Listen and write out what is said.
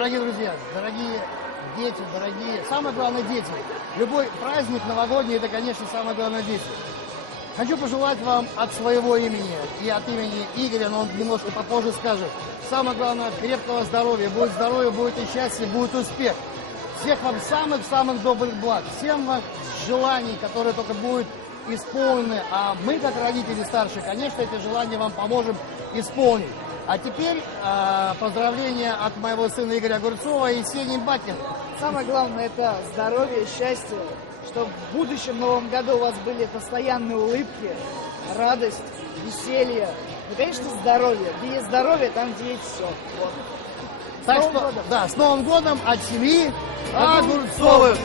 Дорогие друзья, дорогие дети, дорогие, самое главное дети. Любой праздник новогодний, это, конечно, самое главное дети. Хочу пожелать вам от своего имени и от имени Игоря, но он немножко попозже скажет. Самое главное, крепкого здоровья. Будет здоровье, будет и счастье, будет успех. Всех вам самых-самых добрых благ. Всем вам желаний, которые только будут исполнены. А мы, как родители старшие, конечно, эти желания вам поможем исполнить. А теперь поздравления от моего сына Игоря Огурцова и Сени Батин. Самое главное – это здоровье, счастье, чтобы в будущем Новом году у вас были постоянные улыбки, радость, веселье. Ну, конечно, здоровье. Где есть здоровье, там где есть все. Вот. Так что, да, с Новым годом от семьи Огурцовых!